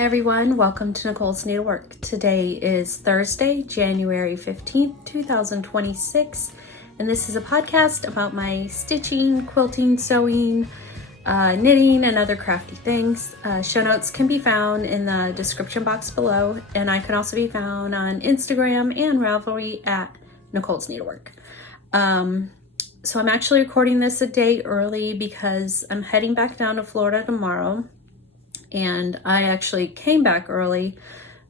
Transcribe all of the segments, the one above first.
Hey everyone, welcome to Nicole's Needlework. Today is Thursday, January 15th, 2026, and this is a podcast about my stitching, quilting, sewing, knitting, and other crafty things. Show notes can be found in the description box below, and I can also be found on Instagram and Ravelry at Nicole's Needlework. So I'm actually recording this a day early because I'm heading back down to Florida tomorrow. And I actually came back early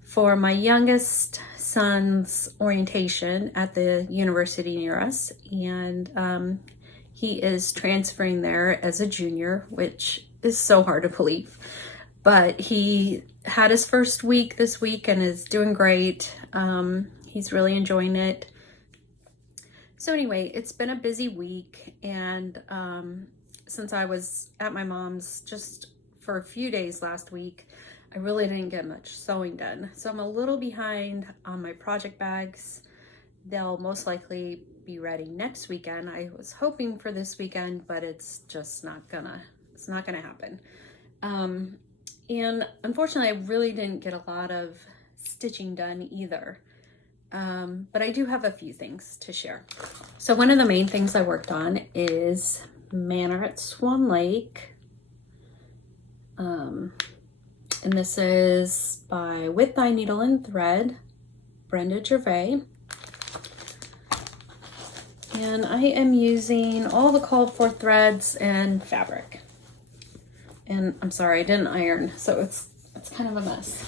for my youngest son's orientation at the university near us. And he is transferring there as a junior, which is so hard to believe. But he had his first week this week and is doing great. He's really enjoying it. So anyway, it's been a busy week. And since I was at my mom's just for a few days last week, I really didn't get much sewing done. So I'm a little behind on my project bags. They'll most likely be ready next weekend. I was hoping for this weekend, but it's just not gonna happen. And unfortunately, I really didn't get a lot of stitching done either. But I do have a few things to share. So one of the main things I worked on is Manor at Swan Lake. And this is by With Thy Needle and Thread, Brenda Gervais. And I am using all the called for threads and fabric. And I'm sorry, I didn't iron, so it's kind of a mess.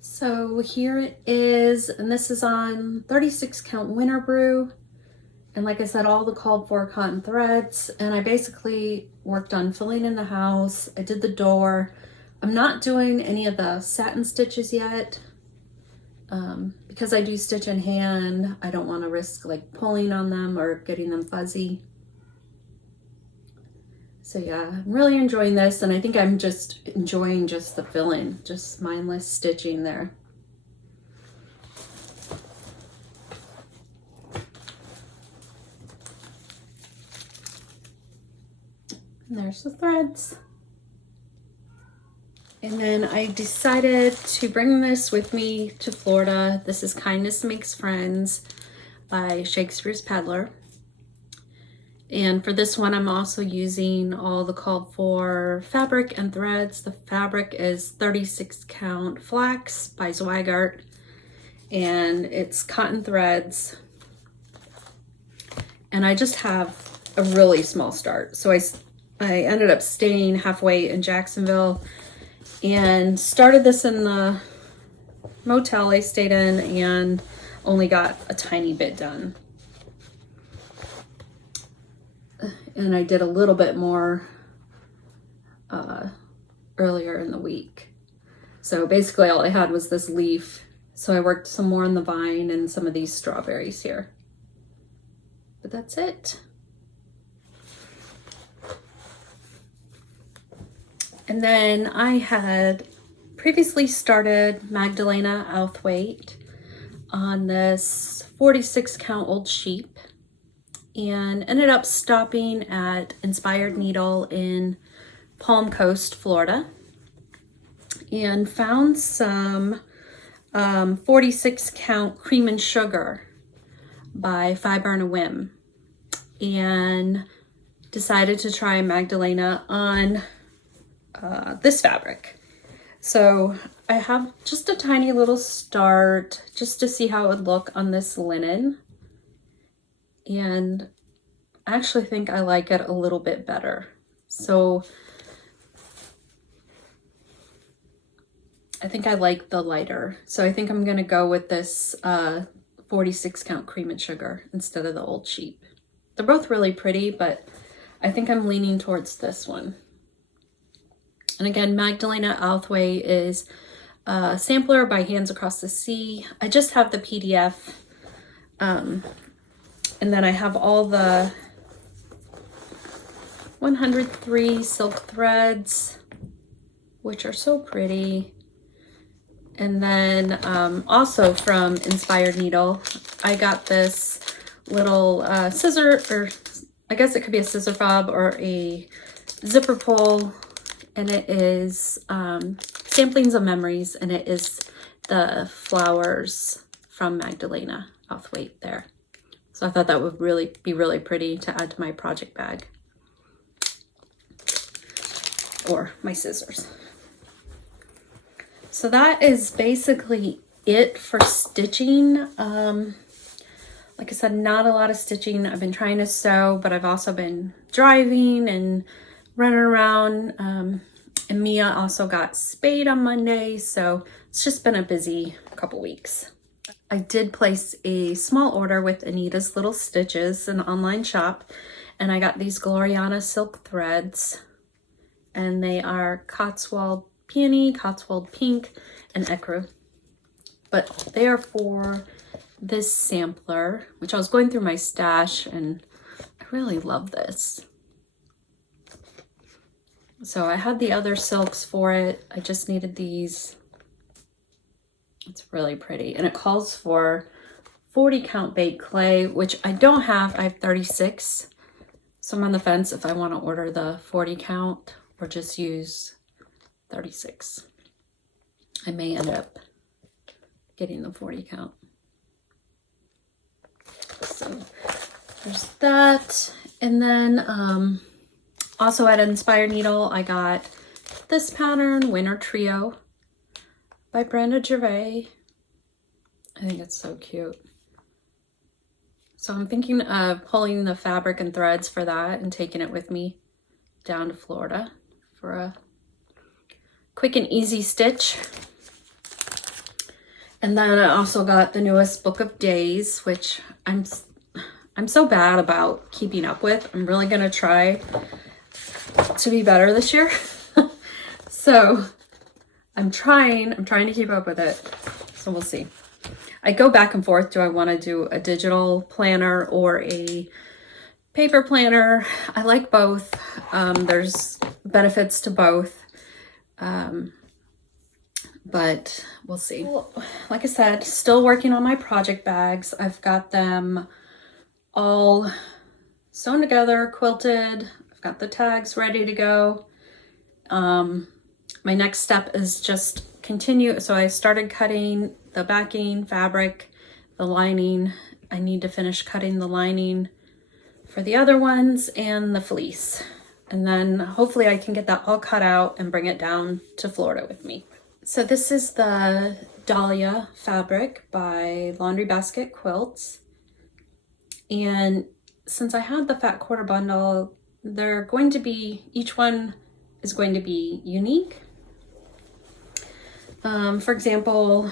So here it is, and this is on 36 count winter brew. And like I said, all the called for cotton threads. And I basically worked on filling in the house. I did the door. I'm not doing any of the satin stitches yet. Because I do stitch in hand, I don't want to risk like pulling on them or getting them fuzzy. So yeah, I'm really enjoying this. And I think I'm just enjoying just the fill-in, just mindless stitching there. And there's the threads. And then I decided to bring this with me to Florida. This is Kindness Makes Friends by Shakespeare's Peddler. And for this one, I'm also using all the called for fabric and threads. The fabric is 36 count Flax by Zweigart. And it's cotton threads. And I just have a really small start. So I ended up staying halfway in Jacksonville and started this in the motel I stayed in and only got a tiny bit done. And I did a little bit more earlier in the week. So basically all I had was this leaf. So I worked some more on the vine and some of these strawberries here. But that's it. And then I had previously started Magdalena Outhwaite on this 46 count old sheep and ended up stopping at Inspired Needle in Palm Coast, Florida, and found some 46 count cream and sugar by Fiber and a Whim, and decided to try Magdalena on this fabric. So I have just a tiny little start just to see how it would look on this linen. And I actually think I like it a little bit better. So I think I like the lighter. So I think I'm going to go with this 46 count cream and sugar instead of the old sheep. They're both really pretty, but I think I'm leaning towards this one. And again, Magdalena Outhwaite is a sampler by Hands Across the Sea. I just have the PDF. And then I have all the 103 silk threads, which are so pretty. And then also from Inspired Needle, I got this little scissor, or I guess it could be a scissor fob or a zipper pull, and it is Samplings of Memories, and it is the flowers from Magdalena Outhwaite there. So I thought that would be really pretty to add to my project bag or my scissors. So that is basically it for stitching. Like I said, not a lot of stitching. I've been trying to sew, but I've also been driving and running around. And Mia also got spayed on Monday, so it's just been a busy couple weeks. I did place a small order with Anita's Little Stitches, an online shop, and I got these Gloriana silk threads, and they are Cotswold Peony, Cotswold Pink, and Ecru. But they are for this sampler, which I was going through my stash, and I really love this. So I had the other silks for it. I just needed these. It's really pretty, and it calls for 40 count baked clay, which I don't have. I have 36, so I'm on the fence if I want to order the 40 count or just use 36. I may end up getting the 40 count. So there's that. And then also at Inspired Needle, I got this pattern, Winter Trio by Brenda Gervais. I think it's so cute. So I'm thinking of pulling the fabric and threads for that and taking it with me down to Florida for a quick and easy stitch. And then I also got the newest Book of Days, which I'm so bad about keeping up with. I'm really gonna try to be better this year. So I'm trying to keep up with it. So we'll see. I go back and forth. Do I want to do a digital planner or a paper planner? I like both. There's benefits to both. But we'll see. Like I said, still working on my project bags. I've got them all sewn together, quilted. I've got the tags ready to go. My next step is just continue. So I started cutting the backing fabric, the lining. I need to finish cutting the lining for the other ones and the fleece. And then hopefully I can get that all cut out and bring it down to Florida with me. So this is the Dahlia fabric by Laundry Basket Quilts. And since I had the fat quarter bundle, they're going to be, each one is going to be unique. For example,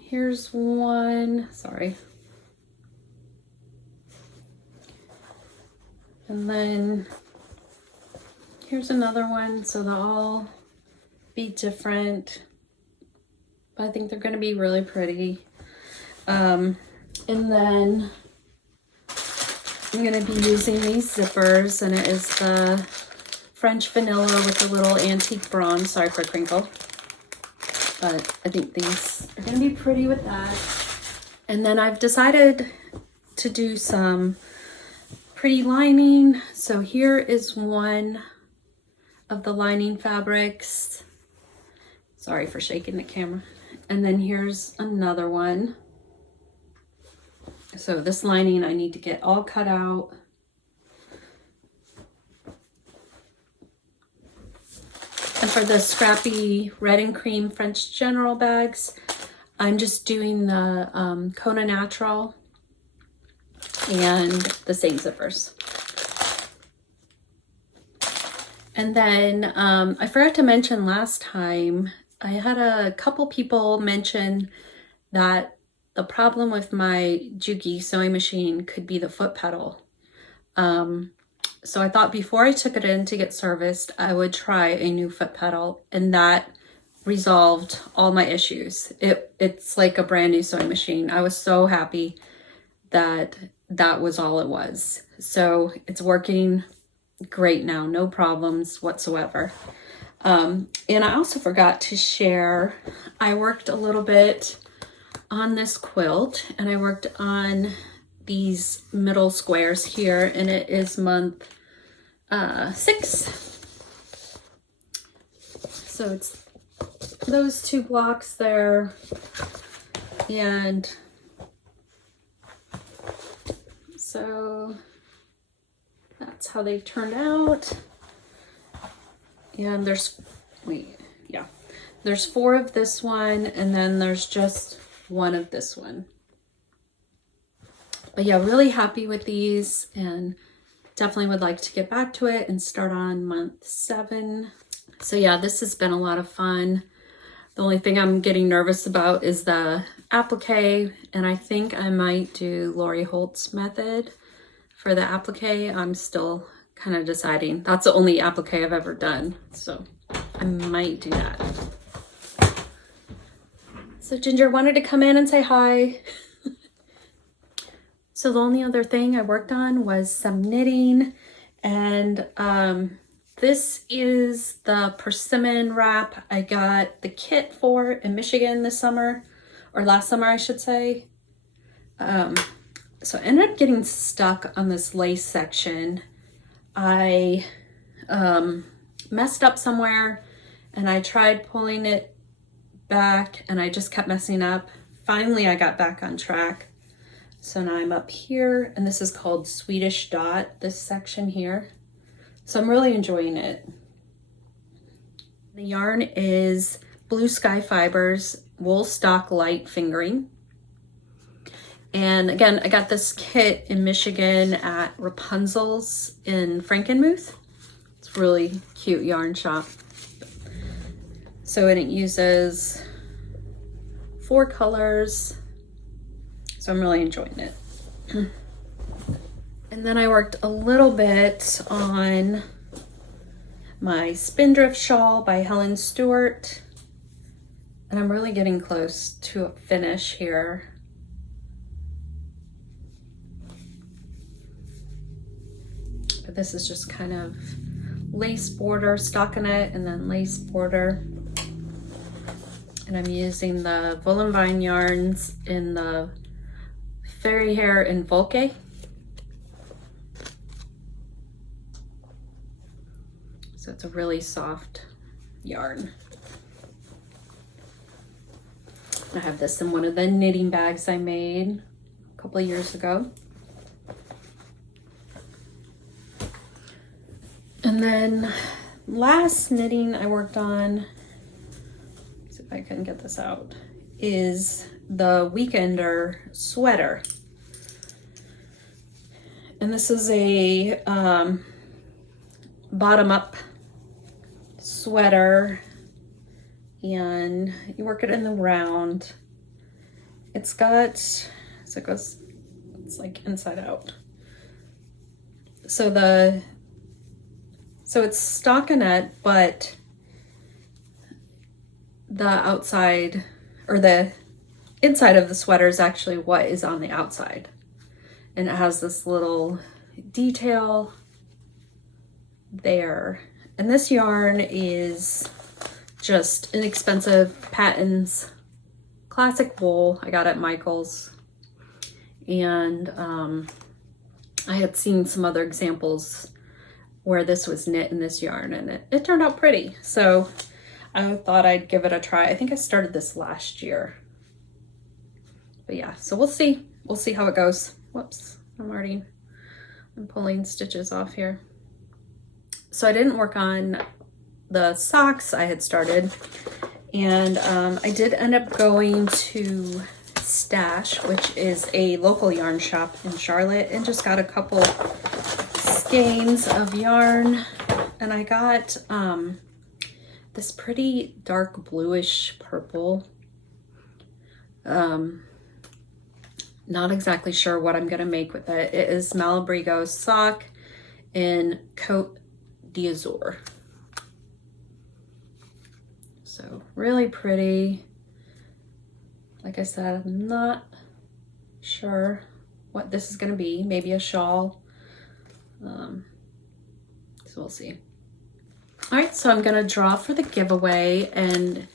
here's one, sorry. And then here's another one, so they'll all be different, but I think they're going to be really pretty. And then I'm going to be using these zippers, and it is the French vanilla with a little antique bronze. Sorry for crinkle, but I think these are going to be pretty with that. And then I've decided to do some pretty lining. So here is one of the lining fabrics. Sorry for shaking the camera. And then here's another one. So this lining I need to get all cut out. And for the Scrappy red and cream French General bags, I'm just doing the Kona Natural and the same zippers. And then I forgot to mention last time, I had a couple people mention that the problem with my Juki sewing machine could be the foot pedal. So I thought before I took it in to get serviced, I would try a new foot pedal, and that resolved all my issues. It's like a brand new sewing machine. I was so happy that that was all it was. So it's working great now, no problems whatsoever. And I also forgot to share, I worked a little bit on this quilt, and I worked on these middle squares here, and it is month 6. So it's those 2 blocks there, and so that's how they've turned out. And there's, there's 4 of this one, and then there's just 1 of this one. But yeah, really happy with these, and definitely would like to get back to it and start on month 7. So yeah, this has been a lot of fun. The only thing I'm getting nervous about is the applique, and I think I might do Lori Holt's method for the applique. I'm still kind of deciding. That's the only applique I've ever done, so I might do that. So Ginger wanted to come in and say hi. So the only other thing I worked on was some knitting, and this is the Persimmon wrap I got the kit for in Michigan this summer, or last summer I should say. So I ended up getting stuck on this lace section. I messed up somewhere, and I tried pulling it back, and I just kept messing up. Finally, I got back on track. So now I'm up here, and this is called Swedish Dot, this section here. So I'm really enjoying it. The yarn is Blue Sky Fibers Wool Stock Light Fingering. And again, I got this kit in Michigan at Rapunzel's in Frankenmuth. It's a really cute yarn shop. So, and it uses 4 colors. So I'm really enjoying it. And then I worked a little bit on my Spindrift shawl by Helen Stewart. And I'm really getting close to a finish here. But this is just kind of lace border, stockinette, and then lace border. And I'm using the Voolenvine yarns in the Faerie hair in Wolke. So it's a really soft yarn. I have this in one of the knitting bags I made a couple of years ago. And then last knitting I worked on, let's see if I can get this out, is the Weekender sweater. And this is a bottom-up sweater, and you work it in the round. It's got, so it goes, it's like inside out. So it's stockinette, but the outside, or the inside of the sweater is actually what is on the outside. And it has this little detail there. And this yarn is just inexpensive Patons classic wool. I got it at Michael's. And I had seen some other examples where this was knit in this yarn, and it turned out pretty. So I thought I'd give it a try. I think I started this last year. But yeah, so we'll see. We'll see how it goes. Whoops, I'm pulling stitches off here. So I didn't work on the socks I had started, and I did end up going to Stash, which is a local yarn shop in Charlotte, and just got a couple skeins of yarn. And I got this pretty dark bluish purple. Not exactly sure what I'm gonna make with it. It is Malabrigo sock in Côte d'Azur. So really pretty. Like I said, I'm not sure what this is gonna be. Maybe a shawl. So we'll see. All right, so I'm gonna draw for the giveaway, and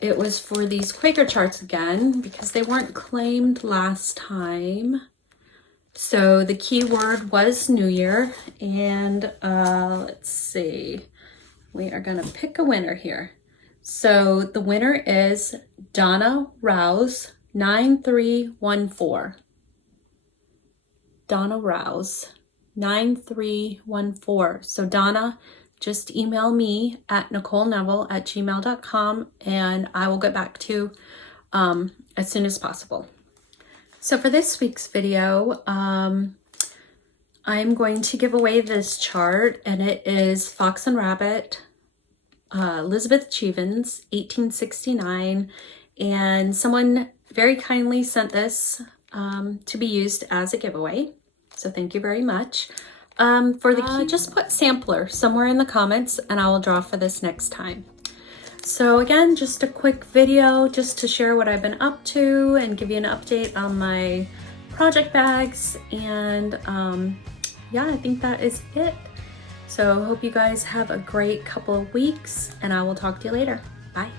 it was for these Quaker charts again because they weren't claimed last time. So the keyword was New Year, and let's see, we are gonna pick a winner here. So the winner is Donna Rouse 9314. Donna Rouse 9314. So Donna, just email me at nicoleneville@gmail.com and I will get back to you as soon as possible. So for this week's video, I'm going to give away this chart, and it is Fox and Rabbit, Elizabeth Cheevens, 1869, and someone very kindly sent this to be used as a giveaway. So thank you very much. For the key, just put sampler somewhere in the comments and I will draw for this next time. So again, just a quick video just to share what I've been up to and give you an update on my project bags. And yeah, I think that is it. So hope you guys have a great couple of weeks and I will talk to you later. Bye.